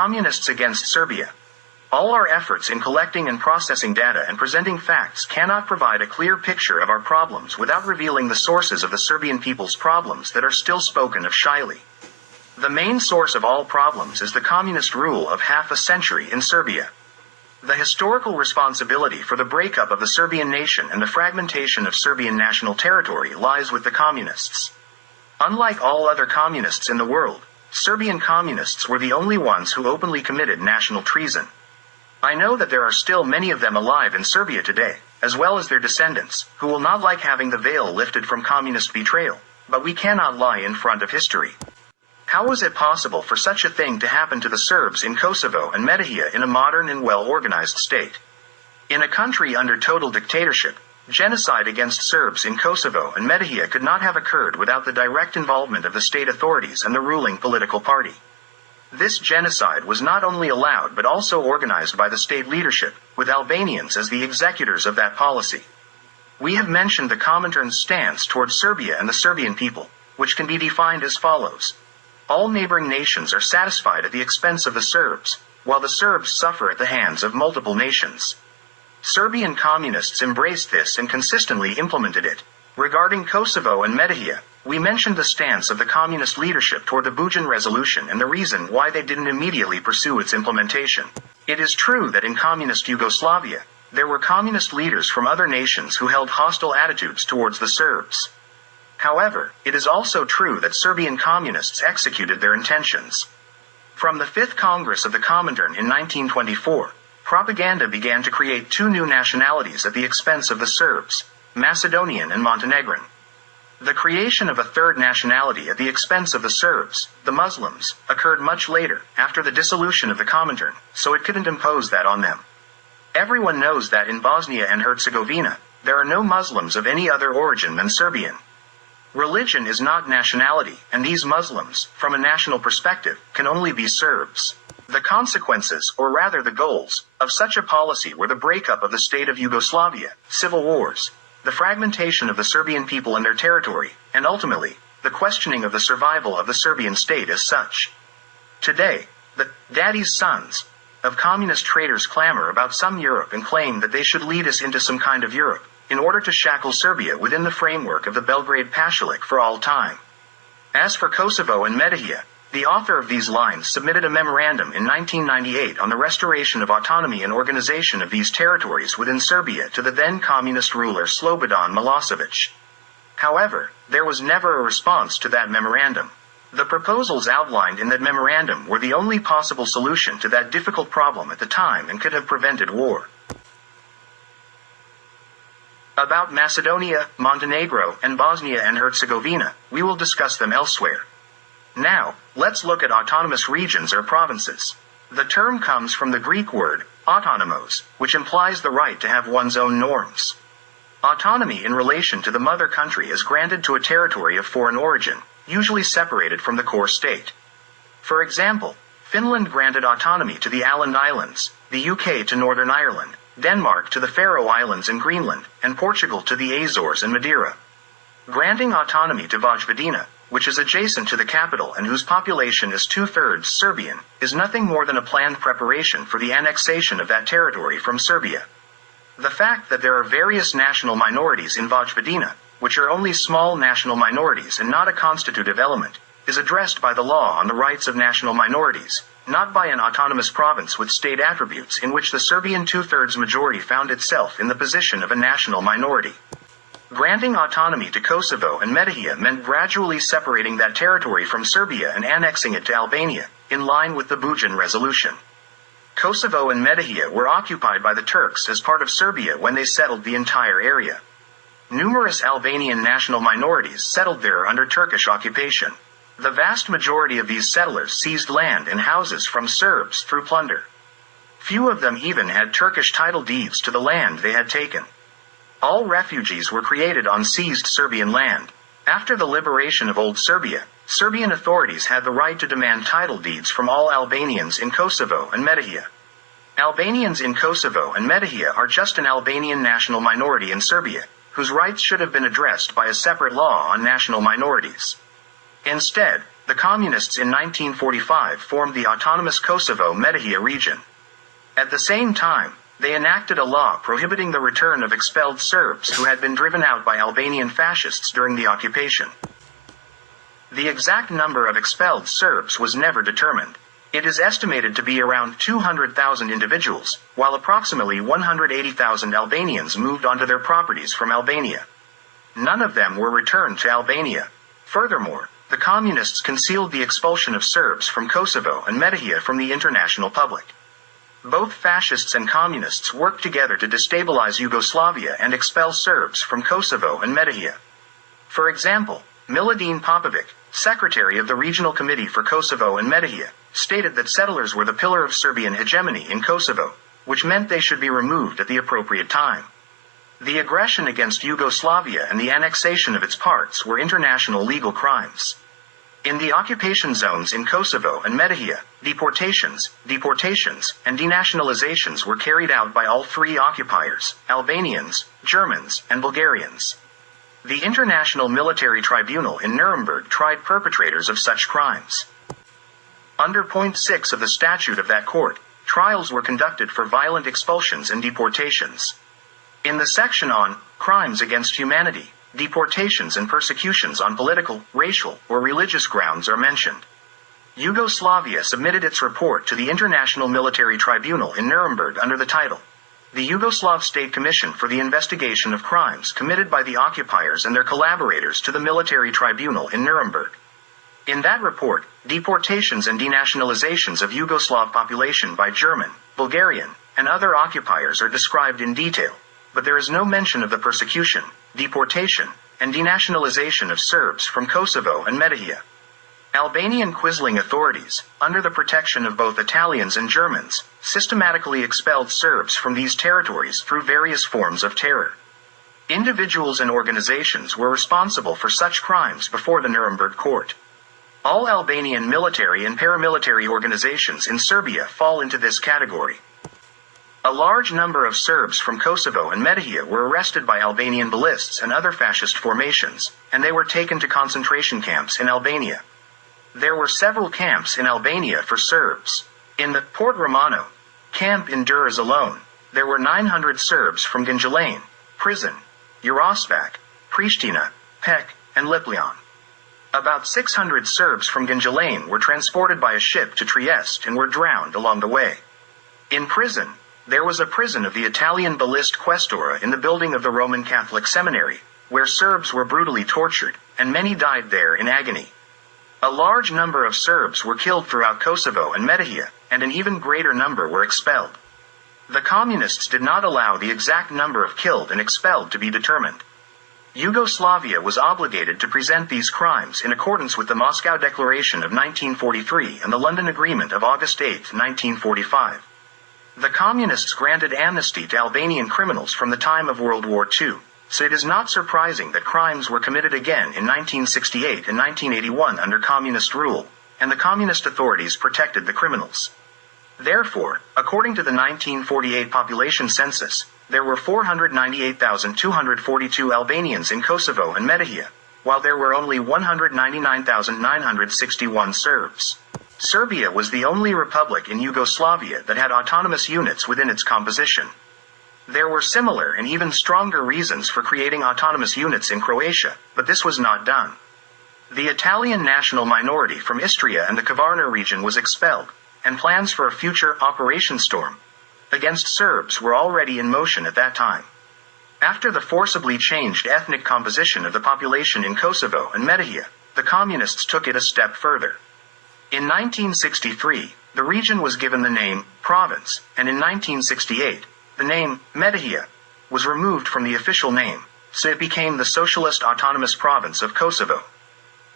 Communists against Serbia. All our efforts in collecting and processing data and presenting facts cannot provide a clear picture of our problems without revealing the sources of the Serbian people's problems that are still spoken of shyly. The main source of all problems is the communist rule of half a century in Serbia. The historical responsibility for the breakup of the Serbian nation and the fragmentation of Serbian national territory lies with the communists. Unlike all other communists in the world, Serbian communists were the only ones who openly committed national treason. I know that there are still many of them alive in Serbia today, as well as their descendants, who will not like having the veil lifted from communist betrayal, but we cannot lie in front of history. How was it possible for such a thing to happen to the Serbs in Kosovo and Metohija in a modern and well-organized state? In a country under total dictatorship, genocide against Serbs in Kosovo and Metohija could not have occurred without the direct involvement of the state authorities and the ruling political party. This genocide was not only allowed but also organized by the state leadership, with Albanians as the executors of that policy. We have mentioned the Comintern's stance towards Serbia and the Serbian people, which can be defined as follows. All neighboring nations are satisfied at the expense of the Serbs, while the Serbs suffer at the hands of multiple nations. Serbian communists embraced this and consistently implemented it. Regarding Kosovo and Metohija, we mentioned the stance of the communist leadership toward the Bujan resolution and the reason why they didn't immediately pursue its implementation. It is true that in communist Yugoslavia, there were communist leaders from other nations who held hostile attitudes towards the Serbs. However, it is also true that Serbian communists executed their intentions. From the Fifth Congress of the Comintern in 1924, propaganda began to create two new nationalities at the expense of the Serbs, Macedonian and Montenegrin. The creation of a third nationality at the expense of the Serbs, the Muslims, occurred much later, after the dissolution of the Comintern, so it couldn't impose that on them. Everyone knows that in Bosnia and Herzegovina, there are no Muslims of any other origin than Serbian. Religion is not nationality, and these Muslims, from a national perspective, can only be Serbs. The consequences, or rather the goals, of such a policy were the breakup of the state of Yugoslavia, civil wars, the fragmentation of the Serbian people and their territory, and ultimately, the questioning of the survival of the Serbian state as such. Today, the daddy's sons of communist traitors clamor about some Europe and claim that they should lead us into some kind of Europe, in order to shackle Serbia within the framework of the Belgrade Pachulik for all time. As for Kosovo and Metohija, the author of these lines submitted a memorandum in 1998 on the restoration of autonomy and organization of these territories within Serbia to the then communist ruler Slobodan Milosevic. However, there was never a response to that memorandum. The proposals outlined in that memorandum were the only possible solution to that difficult problem at the time and could have prevented war. About Macedonia, Montenegro, and Bosnia and Herzegovina, we will discuss them elsewhere. Now, let's look at autonomous regions or provinces. The term comes from the Greek word, autonomos, which implies the right to have one's own norms. Autonomy in relation to the mother country is granted to a territory of foreign origin, usually separated from the core state. For example, Finland granted autonomy to the Åland Islands, the UK to Northern Ireland, Denmark to the Faroe Islands and Greenland, and Portugal to the Azores and Madeira. Granting autonomy to Vojvodina, which is adjacent to the capital and whose population is 2/3 Serbian, is nothing more than a planned preparation for the annexation of that territory from Serbia. The fact that there are various national minorities in Vojvodina, which are only small national minorities and not a constitutive element, is addressed by the law on the rights of national minorities, not by an autonomous province with state attributes in which the Serbian 2/3 majority found itself in the position of a national minority. Granting autonomy to Kosovo and Metohija meant gradually separating that territory from Serbia and annexing it to Albania, in line with the Bujan resolution. Kosovo and Metohija were occupied by the Turks as part of Serbia when they settled the entire area. Numerous Albanian national minorities settled there under Turkish occupation. The vast majority of these settlers seized land and houses from Serbs through plunder. Few of them even had Turkish title deeds to the land they had taken. All refugees were created on seized Serbian land. After the liberation of Old Serbia, Serbian authorities had the right to demand title deeds from all Albanians in Kosovo and Metohija. Albanians in Kosovo and Metohija are just an Albanian national minority in Serbia, whose rights should have been addressed by a separate law on national minorities. Instead, the Communists in 1945 formed the autonomous Kosovo-Metohija region. At the same time, they enacted a law prohibiting the return of expelled Serbs who had been driven out by Albanian fascists during the occupation. The exact number of expelled Serbs was never determined. It is estimated to be around 200,000 individuals, while approximately 180,000 Albanians moved onto their properties from Albania. None of them were returned to Albania. Furthermore, the Communists concealed the expulsion of Serbs from Kosovo and Metohija from the international public. Both fascists and communists worked together to destabilize Yugoslavia and expel Serbs from Kosovo and Metohija. For example, Miladin Popovic, secretary of the Regional Committee for Kosovo and Metohija, stated that settlers were the pillar of Serbian hegemony in Kosovo, which meant they should be removed at the appropriate time. The aggression against Yugoslavia and the annexation of its parts were international legal crimes. In the occupation zones in Kosovo and Metohija, deportations, and denationalizations were carried out by all three occupiers, Albanians, Germans, and Bulgarians. The International Military Tribunal in Nuremberg tried perpetrators of such crimes. Under Point 6 of the statute of that court, trials were conducted for violent expulsions and deportations. In the section on crimes against humanity, deportations and persecutions on political, racial, or religious grounds are mentioned. Yugoslavia submitted its report to the International Military Tribunal in Nuremberg under the title, The Yugoslav State Commission for the Investigation of Crimes Committed by the Occupiers and Their Collaborators to the Military Tribunal in Nuremberg. In that report, deportations and denationalizations of Yugoslav population by German, Bulgarian, and other occupiers are described in detail, but there is no mention of the persecution, deportation, and denationalization of Serbs from Kosovo and Metohija. Albanian Quisling authorities, under the protection of both Italians and Germans, systematically expelled Serbs from these territories through various forms of terror. Individuals and organizations were responsible for such crimes before the Nuremberg court. All Albanian military and paramilitary organizations in Serbia fall into this category. A large number of Serbs from Kosovo and Metohija were arrested by Albanian ballists and other fascist formations, and they were taken to concentration camps in Albania. There were several camps in Albania for Serbs. In the Port Romano camp in Durrës alone, there were 900 Serbs from Ginjalain, Prison, Jarosvac, Pristina, Pek, and Lipljan. About 600 Serbs from Ginjalain were transported by a ship to Trieste and were drowned along the way. In prison, there was a prison of the Italian Ballist Questura in the building of the Roman Catholic Seminary, where Serbs were brutally tortured, and many died there in agony. A large number of Serbs were killed throughout Kosovo and Metohija, and an even greater number were expelled. The Communists did not allow the exact number of killed and expelled to be determined. Yugoslavia was obligated to present these crimes in accordance with the Moscow Declaration of 1943 and the London Agreement of August 8, 1945. The Communists granted amnesty to Albanian criminals from the time of World War II, so it is not surprising that crimes were committed again in 1968 and 1981 under Communist rule, and the Communist authorities protected the criminals. Therefore, according to the 1948 population census, there were 498,242 Albanians in Kosovo and Metohija, while there were only 199,961 Serbs. Serbia was the only republic in Yugoslavia that had autonomous units within its composition. There were similar and even stronger reasons for creating autonomous units in Croatia, but this was not done. The Italian national minority from Istria and the Kvarner region was expelled, and plans for a future Operation Storm against Serbs were already in motion at that time. After the forcibly changed ethnic composition of the population in Kosovo and Metohija, the Communists took it a step further. In 1963, the region was given the name province, and in 1968, the name Metohija was removed from the official name, so it became the Socialist Autonomous Province of Kosovo.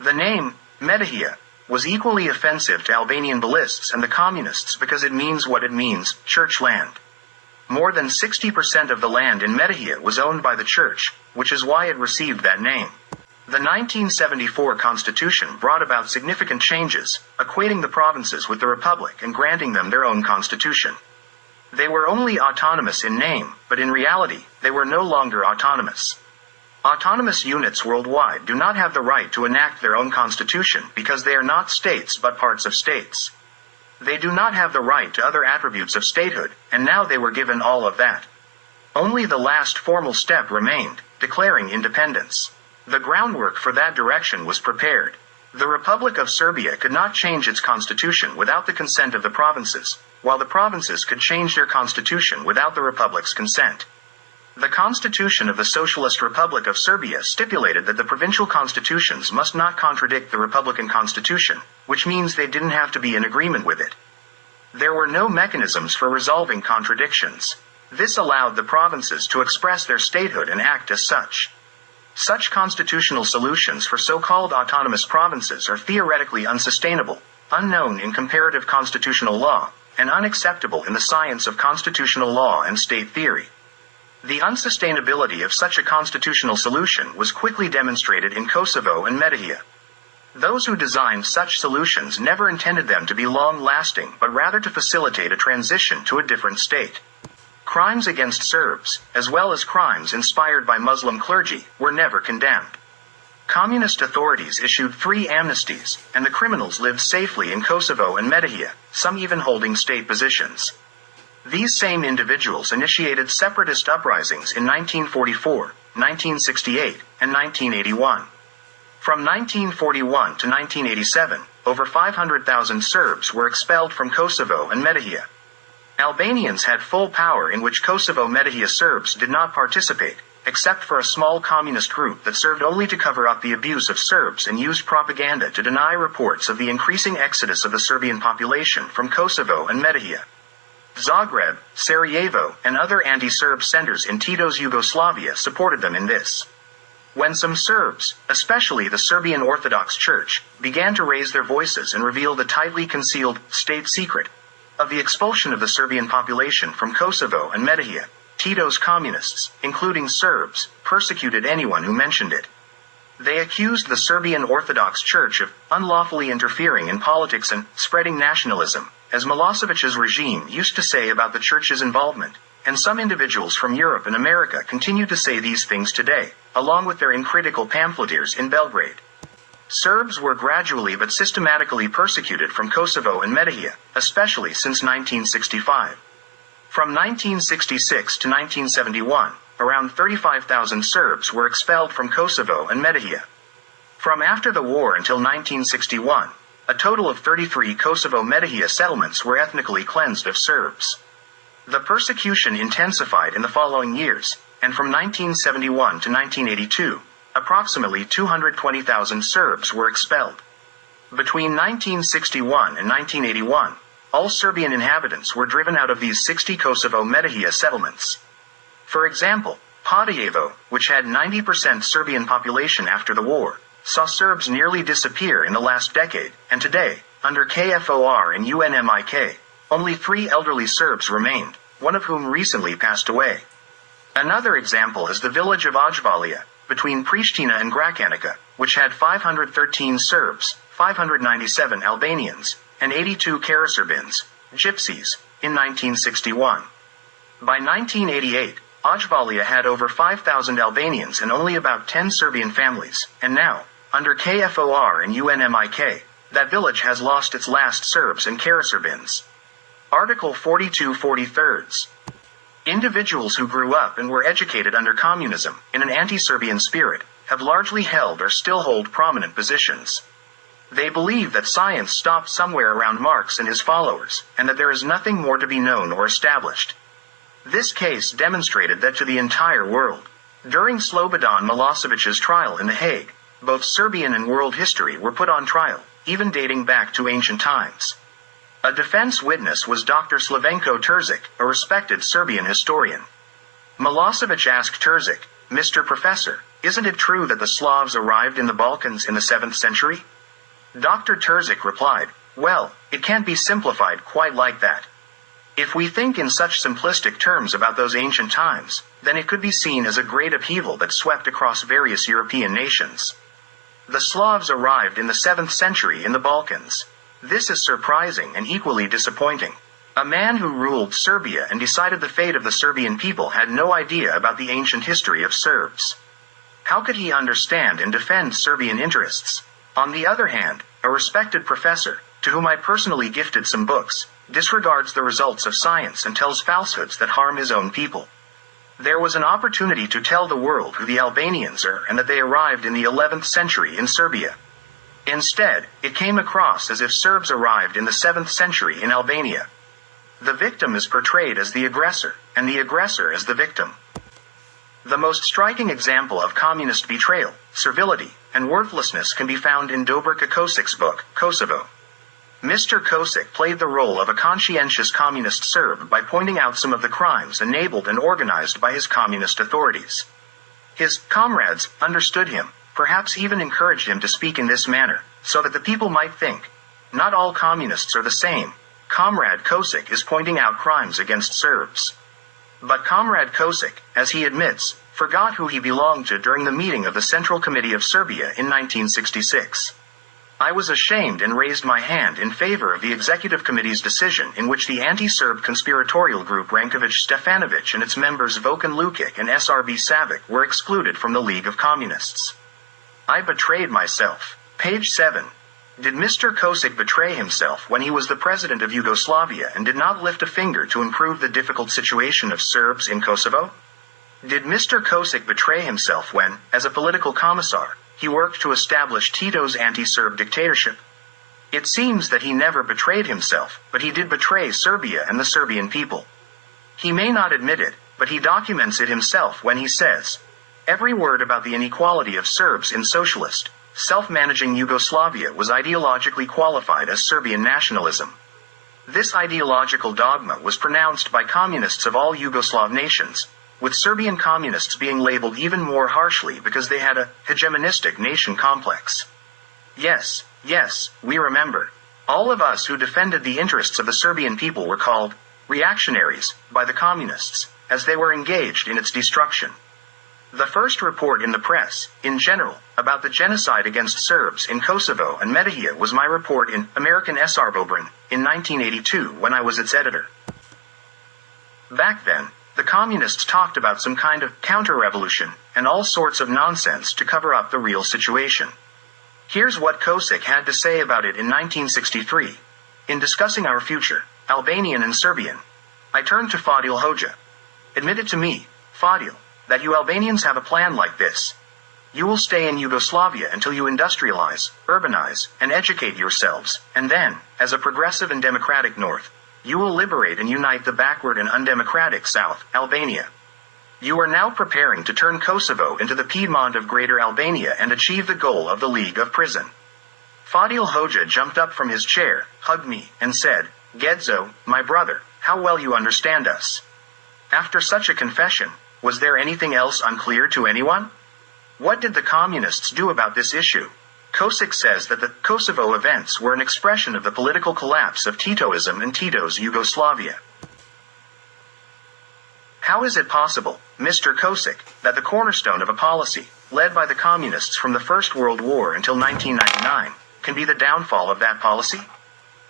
The name Metohija was equally offensive to Albanian ballists and the Communists because it means what it means, church land. More than 60% of the land in Metohija was owned by the church, which is why it received that name. The 1974 Constitution brought about significant changes, equating the provinces with the Republic and granting them their own constitution. They were only autonomous in name, but in reality, they were no longer autonomous. Autonomous units worldwide do not have the right to enact their own constitution because they are not states but parts of states. They do not have the right to other attributes of statehood, and now they were given all of that. Only the last formal step remained, declaring independence. The groundwork for that direction was prepared. The Republic of Serbia could not change its constitution without the consent of the provinces, while the provinces could change their constitution without the Republic's consent. The Constitution of the Socialist Republic of Serbia stipulated that the provincial constitutions must not contradict the Republican Constitution, which means they didn't have to be in agreement with it. There were no mechanisms for resolving contradictions. This allowed the provinces to express their statehood and act as such. Such constitutional solutions for so-called autonomous provinces are theoretically unsustainable, unknown in comparative constitutional law, and unacceptable in the science of constitutional law and state theory. The unsustainability of such a constitutional solution was quickly demonstrated in Kosovo and Metohija. Those who designed such solutions never intended them to be long-lasting but rather to facilitate a transition to a different state. Crimes against Serbs, as well as crimes inspired by Muslim clergy, were never condemned. Communist authorities issued 3 amnesties, and the criminals lived safely in Kosovo and Metohija, some even holding state positions. These same individuals initiated separatist uprisings in 1944, 1968, and 1981. From 1941 to 1987, over 500,000 Serbs were expelled from Kosovo and Metohija. Albanians had full power in which Kosovo-Metohija Serbs did not participate, except for a small communist group that served only to cover up the abuse of Serbs and used propaganda to deny reports of the increasing exodus of the Serbian population from Kosovo and Metohija. Zagreb, Sarajevo, and other anti-Serb centers in Tito's Yugoslavia supported them in this. When some Serbs, especially the Serbian Orthodox Church, began to raise their voices and reveal the tightly concealed state secret of the expulsion of the Serbian population from Kosovo and Metohija, Tito's communists, including Serbs, persecuted anyone who mentioned it. They accused the Serbian Orthodox Church of unlawfully interfering in politics and spreading nationalism, as Milosevic's regime used to say about the Church's involvement, and some individuals from Europe and America continue to say these things today, along with their uncritical pamphleteers in Belgrade. Serbs were gradually but systematically persecuted from Kosovo and Metohija, especially since 1965. From 1966 to 1971, around 35,000 Serbs were expelled from Kosovo and Metohija. From after the war until 1961, a total of 33 Kosovo-Metohija settlements were ethnically cleansed of Serbs. The persecution intensified in the following years, and from 1971 to 1982, approximately 220,000 Serbs were expelled. Between 1961 and 1981, all Serbian inhabitants were driven out of these 60 Kosovo-Metohija settlements. For example, Podujevo, which had 90% Serbian population after the war, saw Serbs nearly disappear in the last decade, and today, under KFOR and UNMIK, only 3 elderly Serbs remained, one of whom recently passed away. Another example is the village of Ajvalija, between Pristina and Gračanica, which had 513 Serbs, 597 Albanians, and 82 Karaserbins, gypsies, in 1961. By 1988, Ajvalija had over 5,000 Albanians and only about 10 Serbian families, and now, under KFOR and UNMIK, that village has lost its last Serbs and Karaserbins. Article 42-43. Individuals who grew up and were educated under communism, in an anti-Serbian spirit, have largely held or still hold prominent positions. They believe that science stopped somewhere around Marx and his followers, and that there is nothing more to be known or established. This case demonstrated that to the entire world. During Slobodan Milosevic's trial in The Hague, both Serbian and world history were put on trial, even dating back to ancient times. A defense witness was Dr. Slavenko Terzic, a respected Serbian historian. Milosevic asked Terzic, "Mr. Professor, isn't it true that the Slavs arrived in the Balkans in the 7th century?" Dr. Terzic replied, "Well, it can't be simplified quite like that. If we think in such simplistic terms about those ancient times, then it could be seen as a great upheaval that swept across various European nations. The Slavs arrived in the 7th century in the Balkans. This is surprising and equally disappointing. A man who ruled Serbia and decided the fate of the Serbian people had no idea about the ancient history of Serbs. How could he understand and defend Serbian interests? On the other hand, a respected professor, to whom I personally gifted some books, disregards the results of science and tells falsehoods that harm his own people. There was an opportunity to tell the world who the Albanians are and that they arrived in the 11th century in Serbia. Instead, it came across as if Serbs arrived in the 7th century in Albania. The victim is portrayed as the aggressor, and the aggressor as the victim. The most striking example of communist betrayal, servility, and worthlessness can be found in Dobrica Kosic's book, Kosovo. Mr. Kosic played the role of a conscientious communist Serb by pointing out some of the crimes enabled and organized by his communist authorities. His comrades understood him, perhaps even encouraged him to speak in this manner, so that the people might think, not all communists are the same. Comrade Kosic is pointing out crimes against Serbs. But Comrade Kosic, as he admits, forgot who he belonged to during the meeting of the Central Committee of Serbia in 1966. I was ashamed and raised my hand in favor of the Executive Committee's decision in which the anti-Serb conspiratorial group Rankovic Stefanovic and its members Vokan Lukic and SRB Savic were excluded from the League of Communists. I betrayed myself. Page 7. Did Mr. Kosic betray himself when he was the president of Yugoslavia and did not lift a finger to improve the difficult situation of Serbs in Kosovo? Did Mr. Kosic betray himself when, as a political commissar, he worked to establish Tito's anti-Serb dictatorship? It seems that he never betrayed himself, but he did betray Serbia and the Serbian people. He may not admit it, but he documents it himself when he says, "Every word about the inequality of Serbs in socialist, self-managing Yugoslavia was ideologically qualified as Serbian nationalism." This ideological dogma was pronounced by communists of all Yugoslav nations, with Serbian communists being labeled even more harshly because they had a hegemonistic nation complex. Yes, we remember. All of us who defended the interests of the Serbian people were called reactionaries by the communists, as they were engaged in its destruction. The first report in the press, in general, about the genocide against Serbs in Kosovo and Metohija was my report in American Srbobran in 1982 when I was its editor. Back then, the communists talked about some kind of counter-revolution and all sorts of nonsense to cover up the real situation. Here's what Kosic had to say about it in 1963. In discussing our future, Albanian and Serbian, I turned to Fadil Hoxha. Admit it to me, Fadil, that you Albanians have a plan like this. You will stay in Yugoslavia until you industrialize, urbanize, and educate yourselves, and then, as a progressive and democratic North, you will liberate and unite the backward and undemocratic South, Albania. You are now preparing to turn Kosovo into the Piedmont of Greater Albania and achieve the goal of the League of Prison. Fadil Hoxha jumped up from his chair, hugged me, and said, "Gedzo, my brother, how well you understand us." After such a confession, was there anything else unclear to anyone? What did the communists do about this issue? Kosic says that the Kosovo events were an expression of the political collapse of Titoism and Tito's Yugoslavia. How is it possible, Mr. Kosic, that the cornerstone of a policy, led by the communists from the First World War until 1999, can be the downfall of that policy?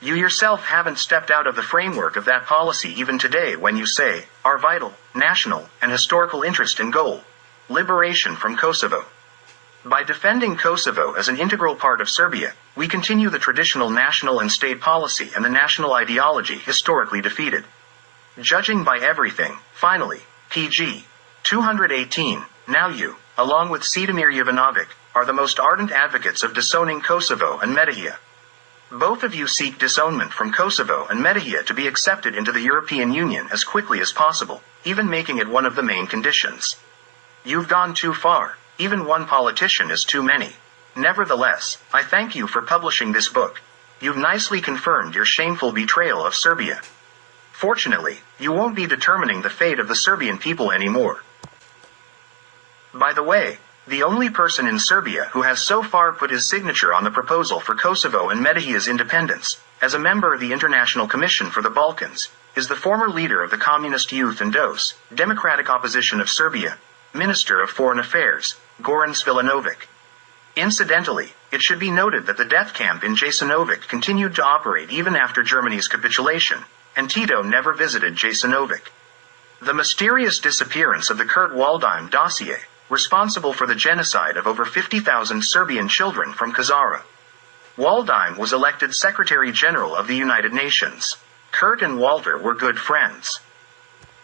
You yourself haven't stepped out of the framework of that policy even today when you say, our vital, national, and historical interest and goal, liberation from Kosovo. By defending Kosovo as an integral part of Serbia, we continue the traditional national and state policy and the national ideology historically defeated. Judging by everything, finally, pg. 218, now you, along with Cedimir Jovanovic, are the most ardent advocates of disowning Kosovo and Metohija. Both of you seek disownment from Kosovo and Metohija to be accepted into the European Union as quickly as possible, even making it one of the main conditions. You've gone too far. Even one politician is too many. Nevertheless, I thank you for publishing this book. You've nicely confirmed your shameful betrayal of Serbia. Fortunately, you won't be determining the fate of the Serbian people anymore. By the way, the only person in Serbia who has so far put his signature on the proposal for Kosovo and Metohija's independence, as a member of the International Commission for the Balkans, is the former leader of the Communist Youth and DOS, Democratic Opposition of Serbia, Minister of Foreign Affairs, Goran Svilanovic. Incidentally, it should be noted that the death camp in Jasenovac continued to operate even after Germany's capitulation, and Tito never visited Jasenovac. The mysterious disappearance of the Kurt Waldheim dossier, responsible for the genocide of over 50,000 Serbian children from Kazara. Waldheim was elected Secretary General of the United Nations. Kurt and Walter were good friends.